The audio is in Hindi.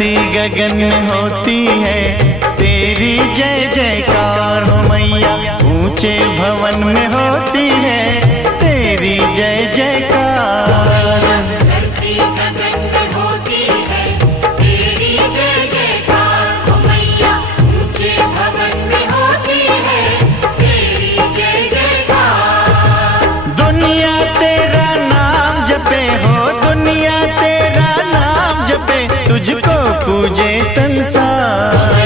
धरती गगन में होती है तेरी जय जयकार हो मैया। ऊंचे भवन में होती है तेरी जय जयकार। धरती गगन में होती है तेरी जय जयकार हो मैया। ऊंचे भवन में होती है तेरी जय जयकार। दुनिया तेरा नाम जपे हो, दुनिया तेरा नाम जपे, तुझको पूजे संसार।